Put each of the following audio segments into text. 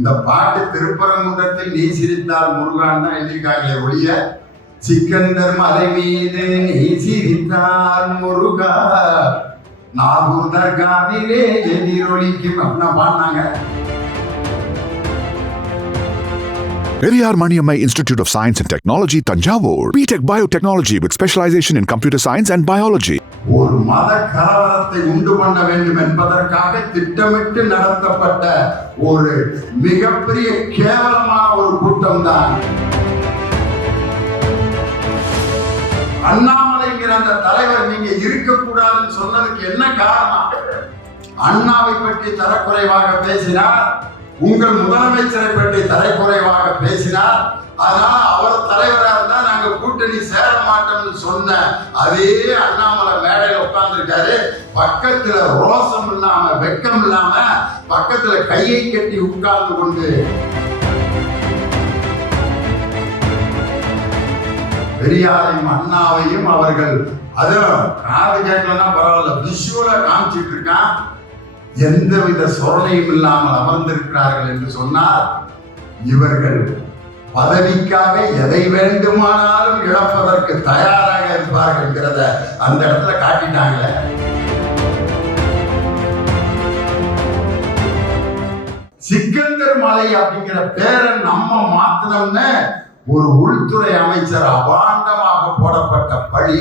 இந்த பாட்டு திருப்பரங்குன்றத்தில் நீ சிரித்தால் முருகான் தான் எழுதியிருக்காங்களே ஒழிய சிக்கந்தர் மலை மீது நீ சிரித்தால் முருகா நாகூர் தர்காவிலே எதிரொலிக்கும் அப்படின்னா பாடினாங்க Periyar Maniammai Institute of Science and Technology, Tanjavur. BTech Biotechnology with specialization in computer science and biology. ஒரு மத கலவரத்தை உண்டு பண்ண வேண்டும் என்பதற்காக திட்டமிட்டு நடத்தப்பட்ட ஒரு மிகப்பெரிய கேவலமான ஒரு கூட்டம் தான் அண்ணாமலைங்கிற அந்த தலைவர் நீங்க இருக்கக்கூடாதுன்னு சொன்னதுக்கு என்ன காரணம்? அண்ணாவை பற்றி தரக்குறைவாக பேசினார் உங்கள் முதலமைச்சரை பற்றி தரக்குறைவாக பேசினார் அதனால அவர் தலைவரா இருந்தா நாங்க கூட்டணி சேர மாட்டோம்னு சொன்ன அதே அண்ணாமலை மேடையில உட்கார்ந்துருக்காரு. பக்கத்துல ரோசம் இல்லாம வெக்கம் இல்லாம பக்கத்துல கையை கட்டி உட்கார்ந்து கொண்டு பெரியாரையும் அண்ணாவையும் அவர்கள் அதுவும் காது கேட்கலன்னா பரவாயில்ல விஷுவலா காமிச்சிட்டு இருக்கான். எந்தவித சொரணையும் இல்லாமல் அமர்ந்திருக்கிறார்கள் என்று சொன்னால் இவர்கள் பதவிக்காக எதை வேண்டுமானாலும் இழப்பதற்கு தயாராக இருப்பார்கள் என்கிறத அந்த இடத்துல காட்டிட்டாங்களே. சிக்கந்தர் மலை அப்படிங்கிற பேரை நம்ம மாத்தினோம்னு ஒரு உள்துறை அமைச்சர் அபாண்டமாக போடப்பட்ட பழி.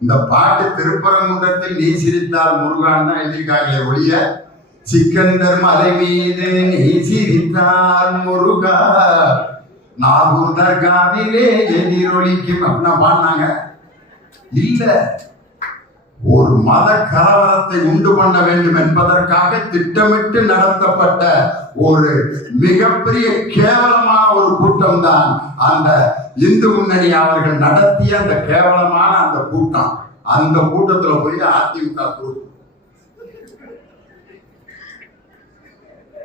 இந்த பாட்டு திருப்பரங்குன்றத்தில் நீ சிரித்தால் முருகான் தான் எழுதியிருக்காங்களே ஒழிய சிக்கந்தர் மலை மீது நீ சிரித்தால் முருகா. நாகூர் தர்காவிலே எதிரொலிக்கும் அப்படின்னா பாடினாங்க. இல்ல ஒரு மத கலவரத்தை உண்டு பண்ண வேண்டும் என்பதற்காக திட்டமிட்டு நடத்தப்பட்ட ஒரு மிகப்பெரிய கேவலமான ஒரு கூட்டம் தான் அந்த இந்து முன்னணி அவர்கள் நடத்திய அந்த கேவலமான அந்த கூட்டம். அந்த கூட்டத்துல போய் அதிமுக கூட்டம்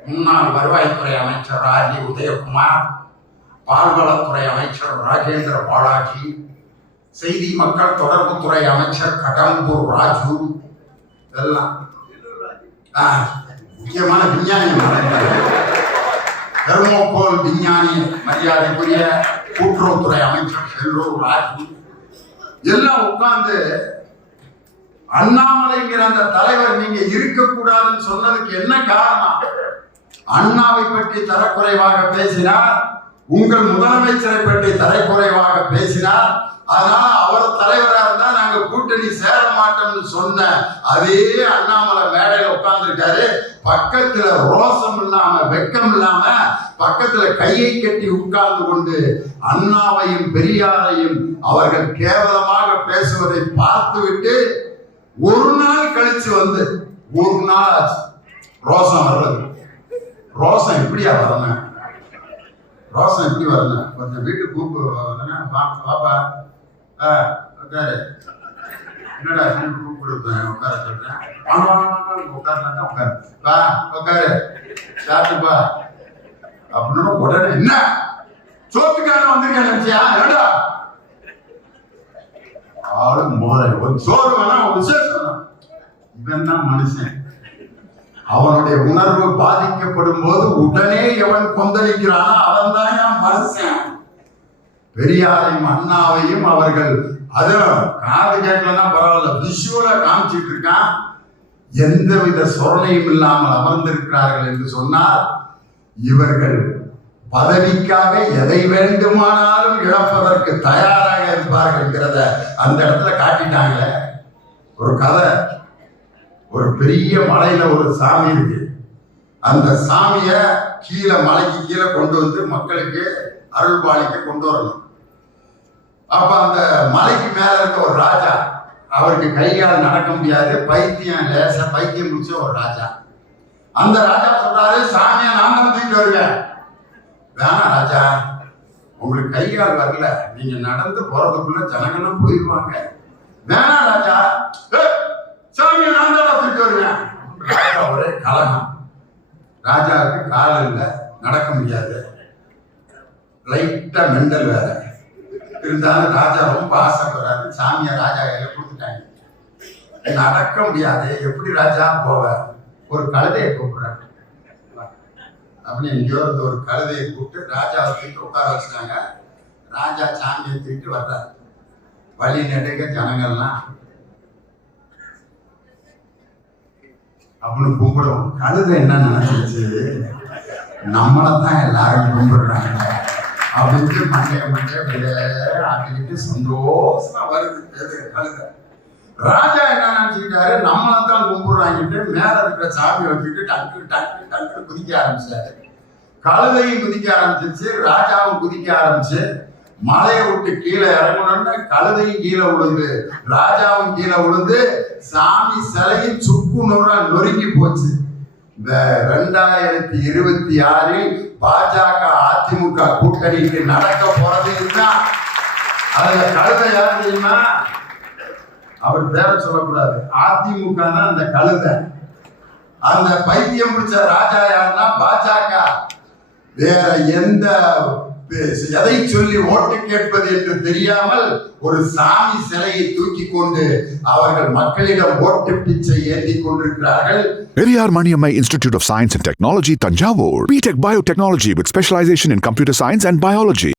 முன்னாள் வருவாய்த்துறை அமைச்சர் ராஜி உதயகுமார் பால்வளத்துறை அமைச்சர் ராஜேந்திர பாலாஜி செய்தி மக்கள் தொடர்புத்துறை அமைச்சர் கடம்பூர் ராஜு இதெல்லாம். முக்கியமான விஞ்ஞானி தெர்மோகோல் விஞ்ஞானி மரியாதைக்குரிய கூட்டுறவுத்துறை அமைச்சர் செல்லூர் ராஜு. எல்லாம் உட்கார்ந்து அண்ணாமலைங்கிற அந்த தலைவர் நீங்க இருக்கக்கூடாதுன்னு சொன்னதுக்கு என்ன காரணம்? அண்ணாவை பற்றி தரக்குறைவாக பேசினார். உங்கள் முதலமைச்சரை பற்றி குறைவாக பேசினார். ஆனால் அவர் தலைவராக இருந்தா நாங்க கூட்டணி சேர மாட்டோம்னு சொன்ன அதே அண்ணாமலை மேடையில உட்கார்ந்துருக்காரு. பக்கத்துல ரோசம் இல்லாம வெக்கம் இல்லாம பக்கத்துல கையை கட்டி உட்கார்ந்து கொண்டு அண்ணாவையும் பெரியாரையும் அவர்கள் கேவலமாக பேசுவதை பார்த்துவிட்டு ஒரு நாள் கழிச்சு வந்து ஒரு நாள் ரோசம் வர்றது. ரோசம் எப்படியா வரணும்? ரோசம் எப்படி வரல கொஞ்சம் வீட்டுக்கு கூப்பு பாப்பா ஆ உட்காரு. என்னடா வீட்டுக்கு கூப்பிடுறேன் உட்கார சொல்றேன். வாங்க உட்காரலாம் உட்காரு. வா உட்காரு. சாப்பிட்டுப்பா. அப்படின்னு உடனே என்ன? சோத்துக்கான வந்திருக்கேன் நினைச்சியா என்னடா? ஆளு மோரை ஒரு சோறு வேணா ஒரு விசேஷம் இவன் தான் மனுஷன். அவனுடைய உணர்வு பாதிக்கப்படும் போது உடனே எவன் கொந்தளிக்கிறானோ அவன் தான் என் மனுஷன். பெரியாரையும் அண்ணாவையும் அவர்கள் அதுவும் காது கேட்கலன்னா பரவாயில்ல விஷுவல காமிச்சிட்டு இருக்கான். எந்தவித சொரணையும் இல்லாமல் அமர்ந்திருக்கிறார்கள் என்று சொன்னால் இவர்கள் பதவிக்காக எதை வேண்டுமானாலும் இழப்பதற்கு தயாராக இருப்பார்கள் என்கிறத அந்த இடத்துல காட்டிட்டாங்களே. ஒரு கதை. ஒரு பெரிய மலையில ஒரு சாமி இருக்கு. அந்த சாமிய கீழே மலைக்கு கீழே கொண்டு வந்து மக்களுக்கு அருள் பாலிக்க கொண்டு வரணும். அப்ப அந்த மலைக்கு மேல இருக்க ஒரு ராஜா அவருக்கு கையால் நடக்க முடியாது பைத்தியம் லேச பைத்தியம் முடிச்ச ஒரு ராஜா. அந்த ராஜா சொல்றாரு சாமியை நான் தான் தூக்கிட்டு வருவேன். வேணாம் ராஜா உங்களுக்கு கை கால் வரல. நீங்க நடந்து போறதுக்குள்ள ஜனங்கள்லாம் போயிடுவாங்க வேணாம் ராஜா ஏய், சாமியை நான் தான் தூக்கிட்டு வருவேன் ராஜா ஒரே கலகம். ராஜாவுக்கு காலம் இல்லை நடக்க முடியாது. லைட்டா மெண்டல் வேற. இருந்தாலும் ராஜா ரொம்ப ஆசைப்படுறாரு. சாமியை ராஜா கையில கொடுத்துட்டாங்க. நடக்க முடியாது. எப்படி ராஜா போவ ஒரு கழுதையை கூப்பிடுறாரு. அப்படின்னு எங்கேயோ இருந்த ஒரு கழுதையை கூப்பிட்டு ராஜாவை தூக்கிட்டு உட்கார வச்சுட்டாங்க. ராஜா சாமியை தூக்கிட்டு வர்றாரு. வழி நெடுக்க ஜனங்கள்லாம். அப்படின்னு கும்பிடுவோம் கழுதை என்ன நினைச்சிச்சு நம்மளை தான் எல்லாரும் கும்பிடுறாங்க. அப்படின்ட்டு மண்டைய மண்டைய வெளியே ஆட்டிக்கிட்டு சந்தோஷமா வருது. எது? கழுதை. ராஜா என்ன நினைச்சுக்கிட்டாரு? நம்மளை தான் கும்பிடுறாங்கிட்டு மேல இருக்கிற சாமி வச்சுக்கிட்டு டக்கு டக்கு டக்கு குதிக்க ஆரம்பிச்சாரு. கழுதையும் குதிக்க ஆரம்பிச்சிருச்சு ராஜாவும் குதிக்க ஆரம்பிச்சு மலையை விட்டு கீழே இறங்கணும்னு கழுதையும் கீழே விழுந்து ராஜாவும் கீழே விழுந்து சாமி சிலையும் சுக்கு நூறா நொறுங்கி போச்சு. இந்த ரெண்டாயிரத்தி இருபத்தி ஆறில் பாஜக அதிமுக கூட்டணிக்கு நடக்க போறது இதுதான் அதுல கழுதை யார் தெரியுமா? அவர் பேரை சொல்லக்கூடாது. அதிமுக தான் அந்த கழுதை. அந்த பைத்தியம் பிடிச்ச ராஜா யாருன்னா பாஜக. வேற எந்த எதை சொல்லி ஓட்டு கேட்பது என்று தெரியாமல் ஒரு சாமி சிலையை தூக்கி கொண்டு அவர்கள் மக்களிடம் ஓட்டு பிச்சை ஏந்தி கொண்டிருக்கிறார்கள் Periyar Maniammai Institute of Science and Technology, Tanjavur. BTech Biotechnology with specialization in computer science and biology.